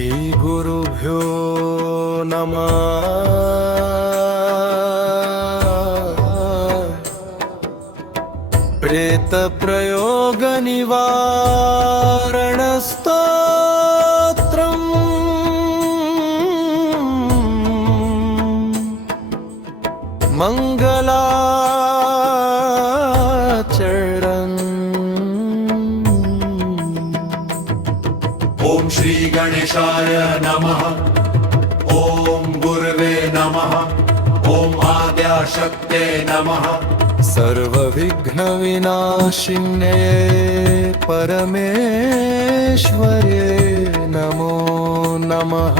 श्रीगुरुभ्यो नमः। प्रेतप्रयोगनिवारणस्तोत्रम् मंगलाचरणम्। ओम श्री गणेशाय नमः। ओम गुरवे नमः। ओम आद्याशक्ते नमः। सर्वविघ्नविनाशिन्ये परमेश्वर्ये नमो नमः।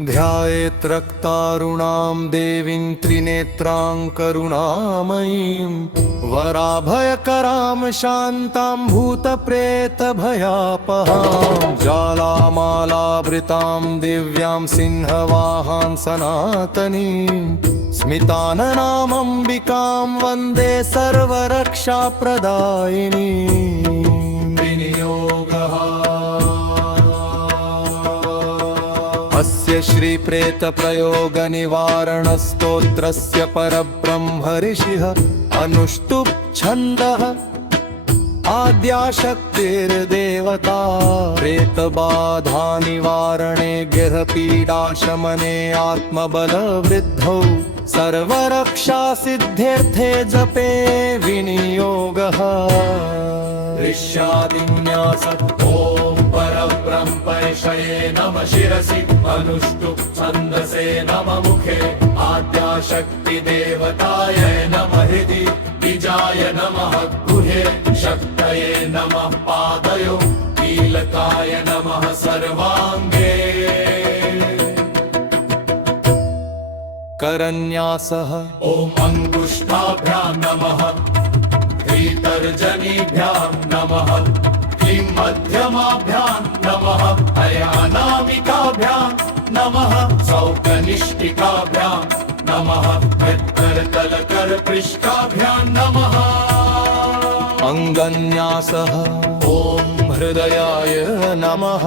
ध्यायेत् रक्तारुणां देवीं त्रिनेत्रां करुणामयीं वराभयकरां शान्तां भूतप्रेतभयापहां ज्वालामालावृतां दिव्यां सिंहवाहां सनातनीं स्मिताननामम्बिकां वन्दे सर्वरक्षाप्रदायिनीं। विनियोगः अस्य श्रीप्रेतप्रयोगनिवारणस्तोत्रस्य परब्रह्म ऋषिः अनुष्टुप् छन्दः। आद्याशक्तिर्देवता प्रेतबाधानिवारणे गिरपीडाशमने आत्मबलवृद्धौ सर्वरक्षासिद्ध्यर्थे जपे विनियोगः। ऋष्यादिन्यास ओम परब्रह्मैषये नमः। शिरसि अनुष्टुप् छन्दसे नमः। मुखे आद्याशक्तिदेवताय नमः। हृदि बीजाय नमः। गुहे शक्तये नमः। पादयो कीलकाय नमः। सर्वाङ्गे करन्यासः ओम अंगुष्ठाभ्यां नमः। तर्जनीभ्यां नमः। क्लीं मध्यमाभ्यां नमः। अयानामिकाभ्यां नमः। सौकनिष्ठिकाभ्यां नमः। करतलकरपृष्ठाभ्यां नमः। अङ्गन्यासः ॐ हृदयाय नमः।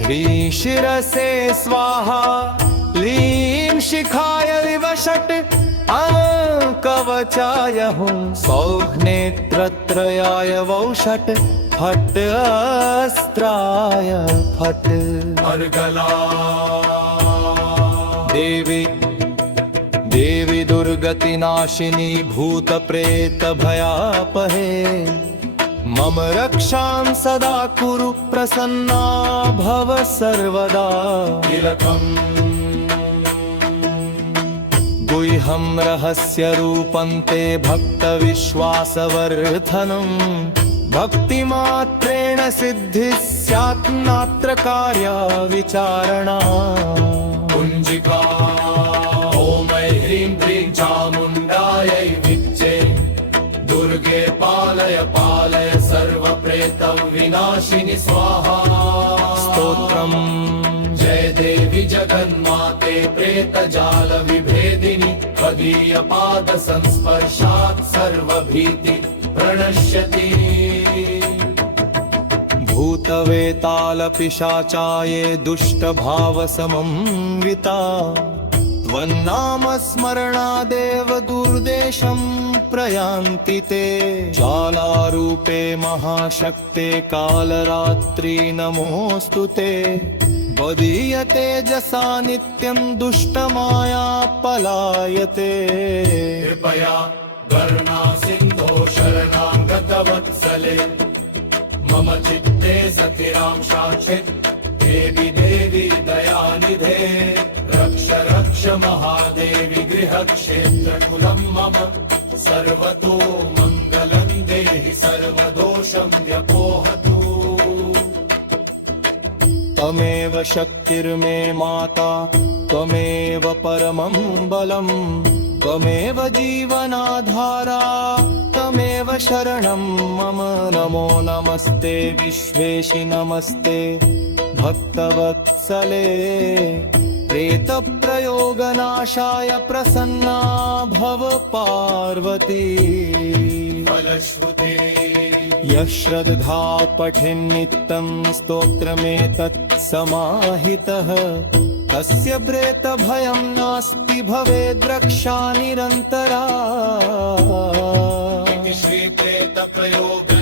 ह्रीं शिरसे स्वाहा। लीं शिखाय विवषट् कवचाय हुं। सौघ्नेत्रत्रयाय वौषट् फट् अस्त्राय फट्। अर्गला देवी देवी दुर्गतिनाशिनी भूतप्रेतभयापहे मम रक्षां सदा कुरु प्रसन्ना भव सर्वदा। तिलकम् गुह्यं रहस्यरूपं ते भक्तविश्वासवर्धनम्। भक्तिमात्रेण सिद्धिः स्यात् नात्र कार्या विचारणा। कुञ्जिका ॐ ह्रीं क्लीं चामुण्डायै विच्चे। दुर्गे पालय पालय सर्वप्रेतविनाशिनि स्वाहा। स्तोत्रम् जय देवी जगन्माते प्रेतजाल विभेदिनि। त्वदीयपाद संस्पर्शात् सर्वभीति प्रणश्यति। भूतवेतालपिशाचाये दुष्टभावसमन्विता त्वन्नामस्मरणादेव दुर्देशं प्रयान्ति ते। ज्वालारूपे महाशक्ते कालरात्रि नमोऽस्तु ते। वदीयते तेजसा नित्यं दुष्टमाया पलायते। कृपया करुणासिन्धो शरणागतवत्सले मम चित्ते सतिरां शाश्चित्। देवी देवी दयानिधे रक्ष रक्ष महादेवी गृहक्षेत्रकुलं मम। सर्वतो मङ्गलं देहि सर्वदोषं व्यपोहतु। त्वमेव शक्तिर्मे माता त्वमेव परमं बलं। त्वमेव जीवनाधारा त्वमेव शरणं मम। नमो नमस्ते विश्वेशि नमस्ते भक्तवत्सले। प्रेतप्रयोगनाशाय प्रसन्ना भव पार्वती। फलश्रुते यः श्रद्धा पठेन्नित्यं स्तोत्रमेतत् समाहितः तस्य प्रेतभयं नास्ति भवेद्रक्षा निरन्तरा। इति श्रीप्रेतप्रयोगे